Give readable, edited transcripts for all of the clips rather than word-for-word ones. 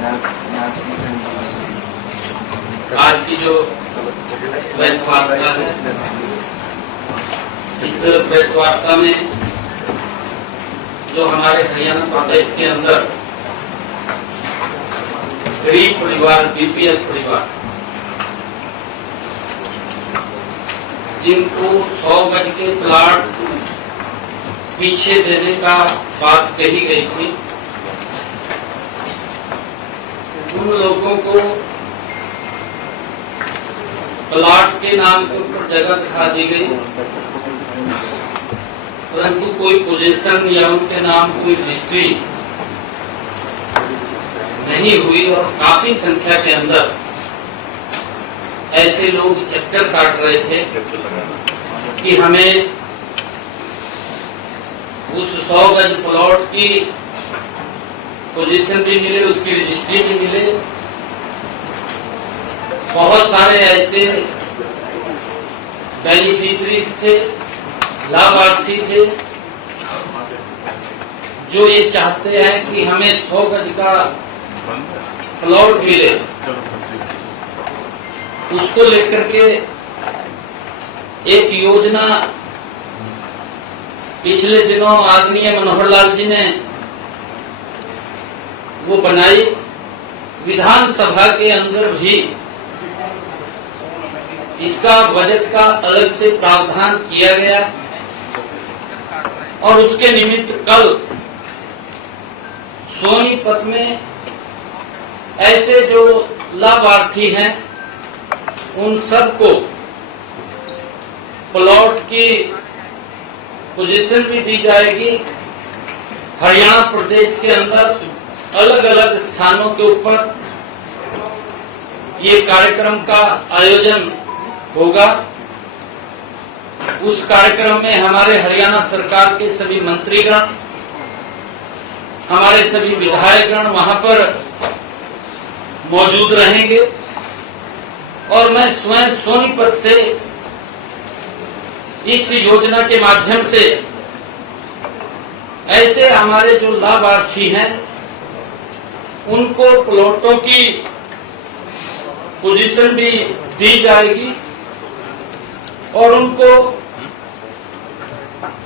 आज की जो प्रेस वार्ता है, इस प्रेस वार्ता में जो हमारे हरियाणा प्रदेश के अंदर गरीब परिवार, बीपीएल परिवार, जिनको 100 गज के प्लाट पीछे देने का बात कही गई थी, उन लोगों को प्लाट के नाम के ऊपर जगह दिखा दी गई, परंतु कोई पोजीशन या उनके नाम कोई रजिस्ट्री नहीं हुई। और काफी संख्या के अंदर ऐसे लोग चक्कर काट रहे थे कि हमें उस 100 गज प्लॉट की पोजीशन भी मिले, उसकी रजिस्ट्री भी मिले। बहुत सारे ऐसे बेनिफिशरीज थे, लाभार्थी थे, जो ये चाहते हैं कि हमें 100 गज का प्लॉट मिले। उसको लेकर के एक योजना पिछले दिनों आदरणीय मनोहर लाल जी ने वो बनाई। विधानसभा के अंदर भी इसका बजट का अलग से प्रावधान किया गया और उसके निमित्त कल सोनीपत में ऐसे जो लाभार्थी हैं उन सबको प्लॉट की पोजीशन भी दी जाएगी। हरियाणा प्रदेश के अंदर अलग अलग स्थानों के ऊपर ये कार्यक्रम का आयोजन होगा। उस कार्यक्रम में हमारे हरियाणा सरकार के सभी मंत्रीगण, हमारे सभी विधायकगण वहां पर मौजूद रहेंगे और मैं स्वयं सोनीपत से इस योजना के माध्यम से ऐसे हमारे जो लाभार्थी हैं उनको प्लॉटों की पोजीशन भी दी जाएगी और उनको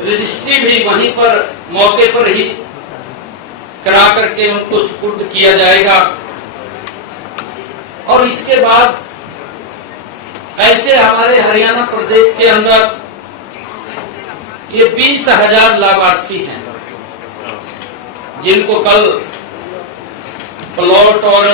रजिस्ट्री भी वहीं पर मौके पर ही करा करके उनको सुपुर्द किया जाएगा। और इसके बाद ऐसे हमारे हरियाणा प्रदेश के अंदर ये 20,000 लाभार्थी हैं जिनको कल प्लॉट और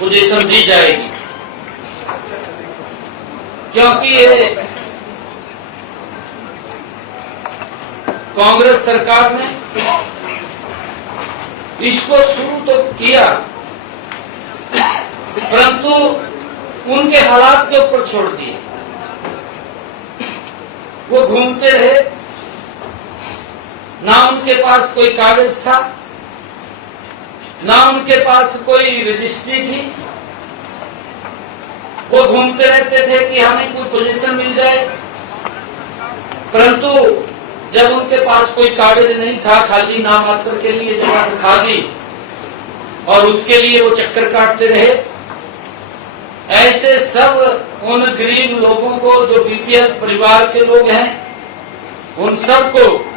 पोजीशन दी जाएगी, क्योंकि ये कांग्रेस सरकार ने इसको शुरू तो किया, परंतु उनके हालात के ऊपर छोड़ दिए। वो घूमते रहे, ना उनके पास कोई कागज था, ना उनके पास कोई रजिस्ट्री थी। वो घूमते रहते थे कि हमें कोई पोजीशन मिल जाए, परंतु जब उनके पास कोई कागज नहीं था, खाली नाम मात्र के लिए जगह दिखा दी और उसके लिए वो चक्कर काटते रहे। ऐसे सब उन गरीब लोगों को, जो बीपीएल परिवार के लोग हैं, उन सबको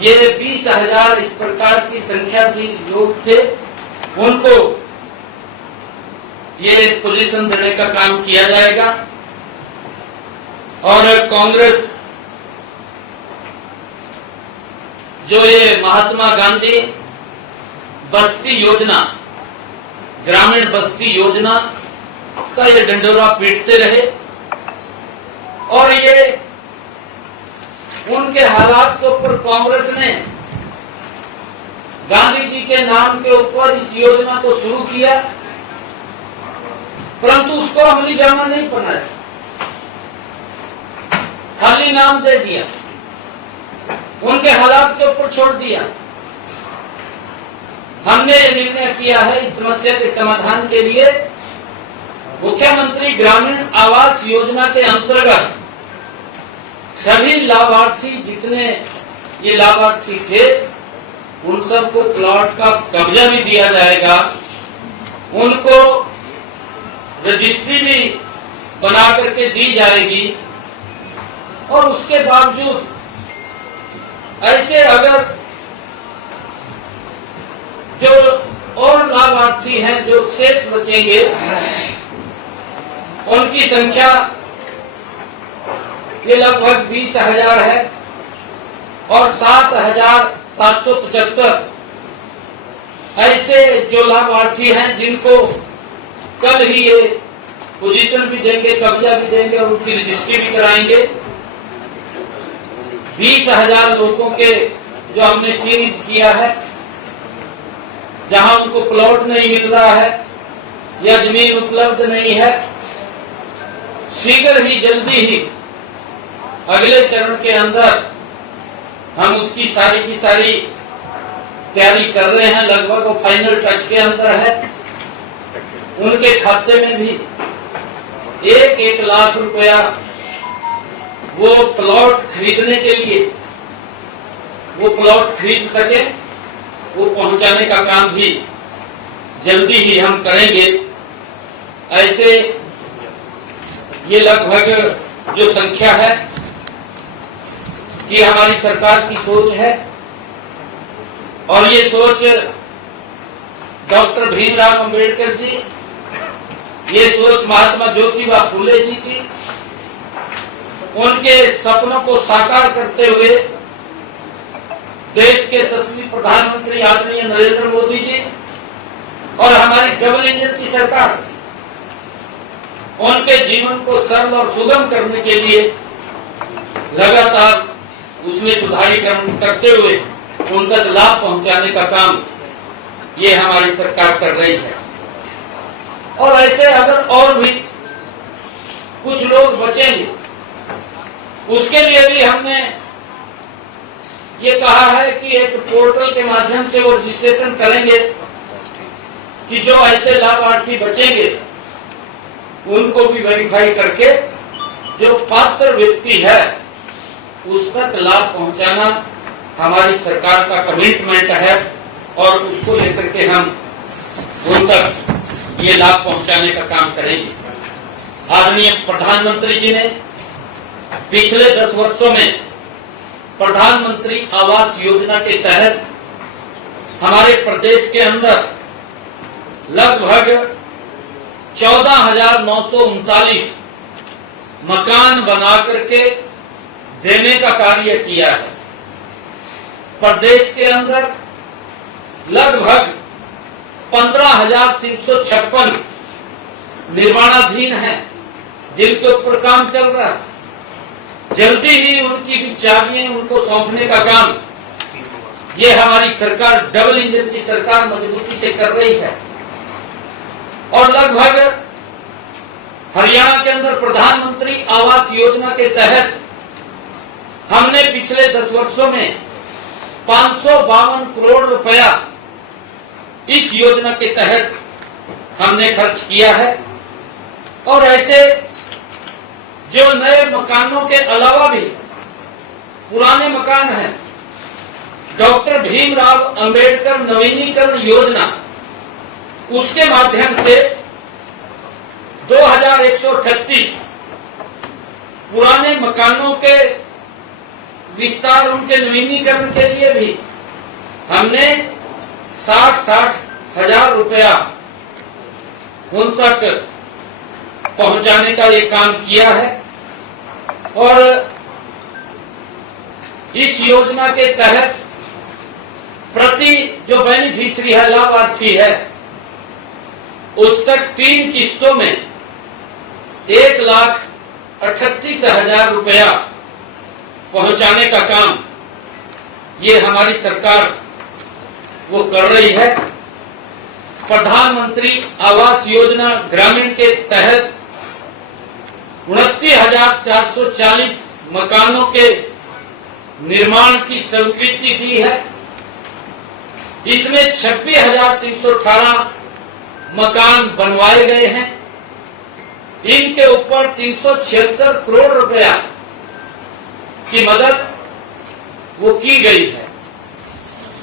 ये 20,000 इस प्रकार की संख्या थी, लोग थे, उनको ये पोजीशन देने का काम किया जाएगा। और कांग्रेस जो ये महात्मा गांधी बस्ती योजना, ग्रामीण बस्ती योजना का ये डंडोरा पीटते रहे और ये उनके हालात के ऊपर कांग्रेस ने गांधी जी के नाम के ऊपर इस योजना को शुरू किया, परंतु उसको अमली जामा नहीं बनाया, खाली नाम दे दिया, उनके हालात के ऊपर छोड़ दिया। हमने निर्णय किया है इस समस्या के समाधान के लिए मुख्यमंत्री ग्रामीण आवास योजना के अंतर्गत सभी लाभार्थी, जितने ये लाभार्थी थे, उन सबको प्लॉट का कब्जा भी दिया जाएगा, उनको रजिस्ट्री भी बना करके दी जाएगी। और उसके बावजूद ऐसे अगर जो और लाभार्थी हैं जो शेष बचेंगे, उनकी संख्या ये लगभग 20,000 है और 7,775 ऐसे जो लाभार्थी हैं जिनको कल ही ये पोजीशन भी देंगे, कब्जा भी देंगे और उनकी रजिस्ट्री भी कराएंगे। 20,000 लोगों के जो हमने चिन्हित किया है, जहां उनको प्लॉट नहीं मिल रहा है या जमीन उपलब्ध नहीं है, शीघ्र ही जल्दी ही अगले चरण के अंदर हम उसकी सारी की सारी तैयारी कर रहे हैं। लगभग वो फाइनल टच के अंदर है। उनके खाते में भी 1-1 लाख रुपया वो प्लॉट खरीदने के लिए वो प्लॉट खरीद सके, वो पहुंचाने का काम भी जल्दी ही हम करेंगे। ऐसे ये लगभग जो संख्या है कि हमारी सरकार की सोच है और ये सोच डॉक्टर भीमराव अंबेडकर जी, ये सोच महात्मा ज्योतिबा फुले जी की, उनके सपनों को साकार करते हुए देश के यशस्वी प्रधानमंत्री आदरणीय नरेंद्र मोदी जी और हमारी डबल इंजन की सरकार उनके जीवन को सरल और सुगम करने के लिए लगातार उसमें सुधारीकरण करते हुए उन तक लाभ पहुंचाने का काम ये हमारी सरकार कर रही है। और ऐसे अगर और भी कुछ लोग बचेंगे, उसके लिए भी हमने ये कहा है कि एक पोर्टल के माध्यम से वो रजिस्ट्रेशन करेंगे कि जो ऐसे लाभार्थी बचेंगे उनको भी वेरीफाई करके जो पात्र व्यक्ति है उस तक लाभ पहुंचाना हमारी सरकार का कमिटमेंट है और उसको लेकर के हम उन तक ये लाभ पहुंचाने का काम करेंगे। आदरणीय प्रधानमंत्री जी ने पिछले 10 वर्षों में प्रधानमंत्री आवास योजना के तहत हमारे प्रदेश के अंदर लगभग 14,939 मकान बना करके देने का कार्य किया है। प्रदेश के अंदर लगभग 15,356 निर्माणाधीन हैं जिनके ऊपर काम चल रहा है। जल्दी ही उनकी भी चाबियां उनको सौंपने का काम ये हमारी सरकार, डबल इंजन की सरकार मजबूती से कर रही है। और लगभग हरियाणा के अंदर प्रधानमंत्री आवास योजना के तहत हमने पिछले 10 वर्षों में 552 करोड़ रुपया इस योजना के तहत हमने खर्च किया है। और ऐसे जो नए मकानों के अलावा भी पुराने मकान हैं, डॉक्टर भीमराव अंबेडकर नवीनीकरण योजना, उसके माध्यम से 2138 पुराने मकानों के विस्तार, उनके नवीनीकरण के लिए भी हमने 60 हजार रुपया उन तक पहुंचाने का ये काम किया है। और इस योजना के तहत प्रति जो बेनिफिशियरी है, लाभार्थी है, उस तक 3 किस्तों में 1,38,000 रुपया पहुंचाने का काम ये हमारी सरकार वो कर रही है। प्रधानमंत्री आवास योजना ग्रामीण के तहत 29,440 मकानों के निर्माण की स्वीकृति दी है। इसमें 26,318 मकान बनवाए गए हैं। इनके ऊपर 376 करोड़ रुपया की मदद वो की गई है।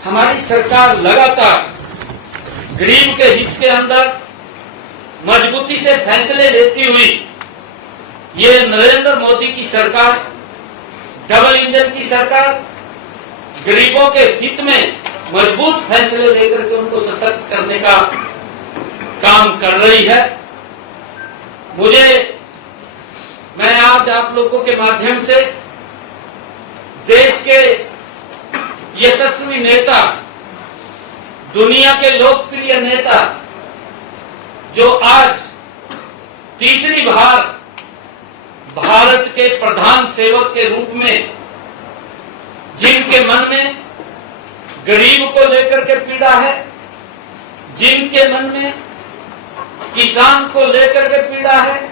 हमारी सरकार लगातार गरीब के हित के अंदर मजबूती से फैसले लेती हुई ये नरेंद्र मोदी की सरकार, डबल इंजन की सरकार, गरीबों के हित में मजबूत फैसले लेकर के उनको सशक्त करने का काम कर रही है। मैं आज आप लोगों के माध्यम से देश के यशस्वी नेता, दुनिया के लोकप्रिय नेता, जो आज तीसरी बार भारत के प्रधान सेवक के रूप में, जिनके मन में गरीब को लेकर के पीड़ा है, जिनके मन में किसान को लेकर के पीड़ा है,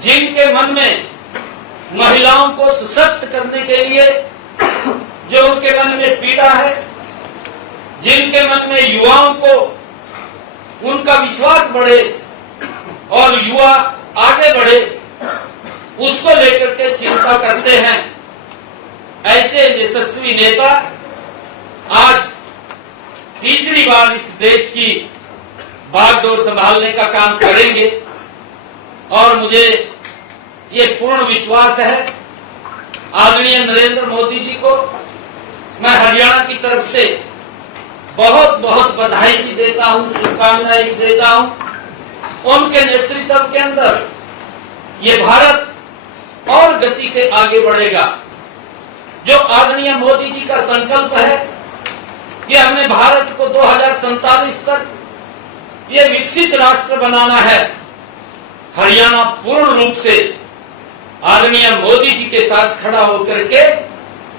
जिनके मन में महिलाओं को सशक्त करने के लिए जो उनके मन में पीड़ा है, जिनके मन में युवाओं को उनका विश्वास बढ़े और युवा आगे बढ़े, उसको लेकर के चिंता करते हैं, ऐसे यशस्वी नेता आज तीसरी बार इस देश की बागडोर संभालने का काम करेंगे। और मुझे ये पूर्ण विश्वास है, आदरणीय नरेंद्र मोदी जी को मैं हरियाणा की तरफ से बहुत बहुत बधाई भी देता हूं, शुभकामनाएं भी देता हूं। उनके नेतृत्व के अंदर ये भारत और गति से आगे बढ़ेगा। जो आदरणीय मोदी जी का संकल्प है कि हमने भारत को 2047 तक ये विकसित राष्ट्र बनाना है, हरियाणा पूर्ण रूप से आदरणीय मोदी जी के साथ खड़ा होकर के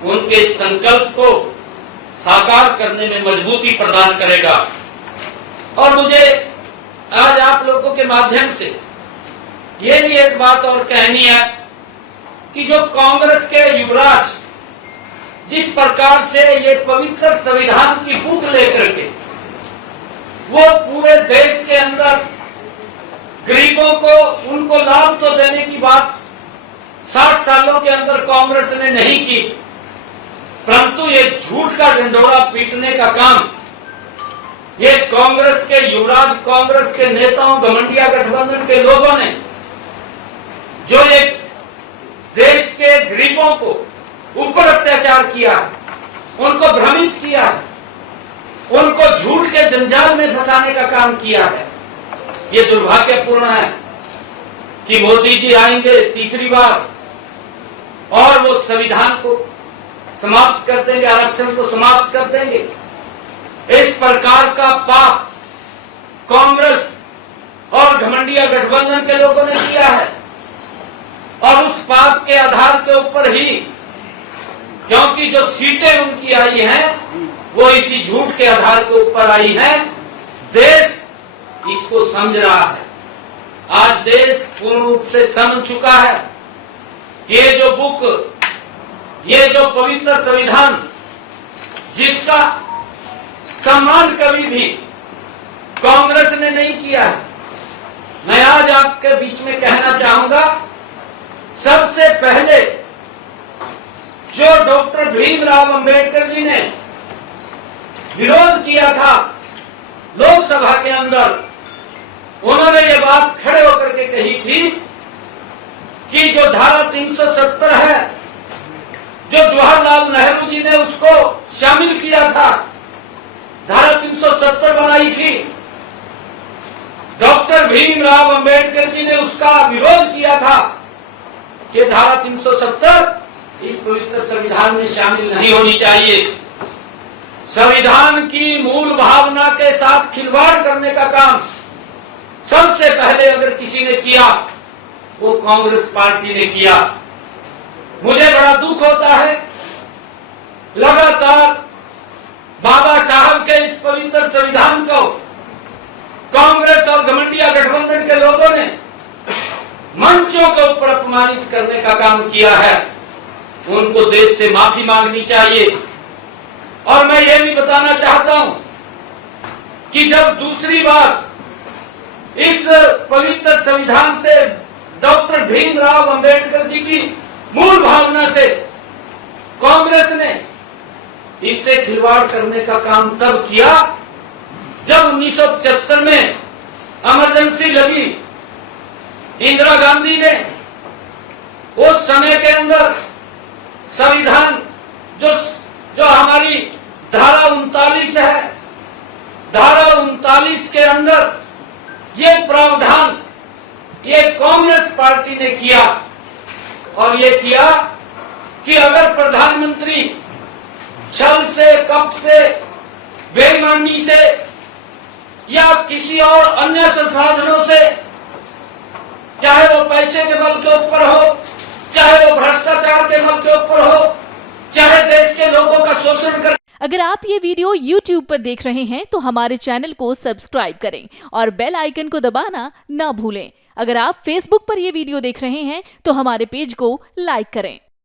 उनके संकल्प को साकार करने में मजबूती प्रदान करेगा। और मुझे आज आप लोगों के माध्यम से ये भी एक बात और कहनी है कि जो कांग्रेस के युवराज जिस प्रकार से ये पवित्र संविधान की बुक लेकर के वो पूरे देश के अंदर गरीबों को उनको लाभ तो देने की बात 60 सालों के अंदर कांग्रेस ने नहीं की, परंतु ये झूठ का ढिंढोरा पीटने का काम ये कांग्रेस के युवराज, कांग्रेस के नेताओं, घमंडिया गठबंधन के लोगों ने जो एक देश के गरीबों को ऊपर अत्याचार किया, उनको भ्रमित किया, उनको झूठ के जंजाल में फंसाने का काम किया है। ये दुर्भाग्यपूर्ण है कि मोदी जी आएंगे तीसरी बार और वो संविधान को समाप्त कर देंगे, आरक्षण को समाप्त कर देंगे। इस प्रकार का पाप कांग्रेस और घमंडिया गठबंधन के लोगों ने किया है और उस पाप के आधार के ऊपर ही, क्योंकि जो सीटें उनकी आई हैं वो इसी झूठ के आधार के ऊपर आई हैं, देश इसको समझ रहा है। आज देश पूर्ण रूप से समझ चुका है कि ये जो बुक, ये जो पवित्र संविधान जिसका सम्मान कभी भी कांग्रेस ने नहीं किया है, मैं आज आपके बीच में कहना चाहूंगा, सबसे पहले जो डॉक्टर भीमराव अंबेडकर जी ने विरोध किया था लोकसभा के अंदर, उन्होंने ये बात खड़े होकर के कही थी कि जो धारा 370 है, जो जवाहरलाल नेहरू जी ने उसको शामिल किया था, धारा 370 बनाई थी, डॉक्टर भीमराव अंबेडकर जी ने उसका विरोध किया था कि धारा 370 इस पवित्र संविधान में शामिल नहीं होनी चाहिए। संविधान की मूल भावना के साथ खिलवाड़ करने का काम सबसे पहले अगर किसी ने किया वो कांग्रेस पार्टी ने किया। मुझे बड़ा दुख होता है, लगातार बाबा साहब के इस पवित्र संविधान को कांग्रेस और घमंडिया गठबंधन के लोगों ने मंचों के ऊपर अपमानित करने का काम किया है। उनको देश से माफी मांगनी चाहिए। और मैं ये भी बताना चाहता हूं कि जब दूसरी बार इस पवित्र संविधान से डॉक्टर भीमराव अंबेडकर जी की मूल भावना से कांग्रेस ने इससे खिलवाड़ करने का काम तब किया जब 1975 में इमरजेंसी लगी। इंदिरा गांधी ने उस समय के अंदर संविधान जो हमारी धारा 39 है, धारा 39 के अंदर ये प्रावधान ये कांग्रेस पार्टी ने किया और ये किया कि अगर प्रधानमंत्री छल से, कपट से, बेईमानी से या किसी और अन्य संसाधनों से, चाहे वो पैसे के बल के ऊपर हो, चाहे वो भ्रष्टाचार के बल के ऊपर हो, चाहे देश के लोगों का शोषण कर। अगर आप ये वीडियो YouTube पर देख रहे हैं तो हमारे चैनल को सब्सक्राइब करें और बेल आइकन को दबाना ना भूलें। अगर आप Facebook पर ये वीडियो देख रहे हैं तो हमारे पेज को लाइक करें।